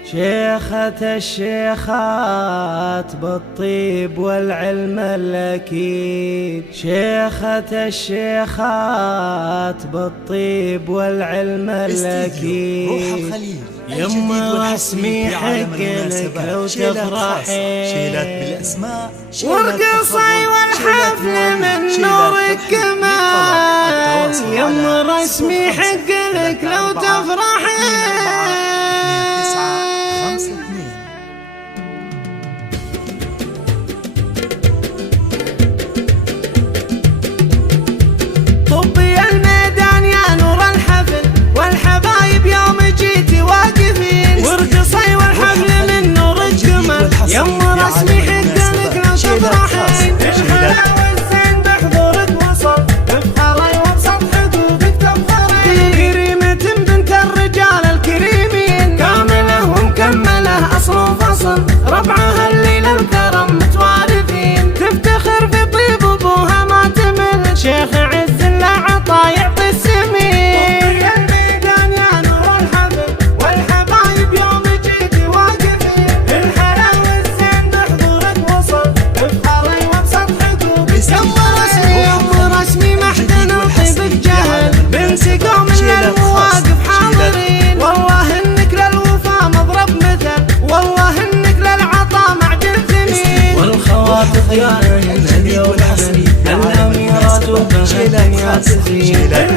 شيخة الشيخات بالطيب والعلم الأكيد، شيخة الشيخات بالطيب والعلم الأكيد. يما رسمي حقك لو تفرحي، شيلات بالأسماء والقصي والحفل من نورك كمان. يما رسمي حقك لو تفرحي. طبي الميدان يا نور الحفل والحبايب يوم جيتي واقفين، والقصي والحفل من نور الجمل. يما رسمي حقك لو تفرحين. الحلا والزين بحضورك وصل، بفخري وبسط حدودك تفخرين. كريمة بنت الرجال الكريمين، كاملة ومكملة أصل وفصل. ربعها الليل الكرم متوارثين، تفتخر في طيب أبوها ما تمل. شيخ عز العطا يعطي السمين. طبي الميدان يا نور الحفل والحبايب يوم جيتي واقفين. الحلا والزين بحضورك وصل، بفخري وبسط حدودك. يما رسمي محدن وطيبك جهل، بنت قوم للمواقف حاضرين. والله انك للوفا مضرب مثل، والله انك للعطا معدن ثمين. والخواطف يا النبي والحسن الأميرات وبنات يا تزين.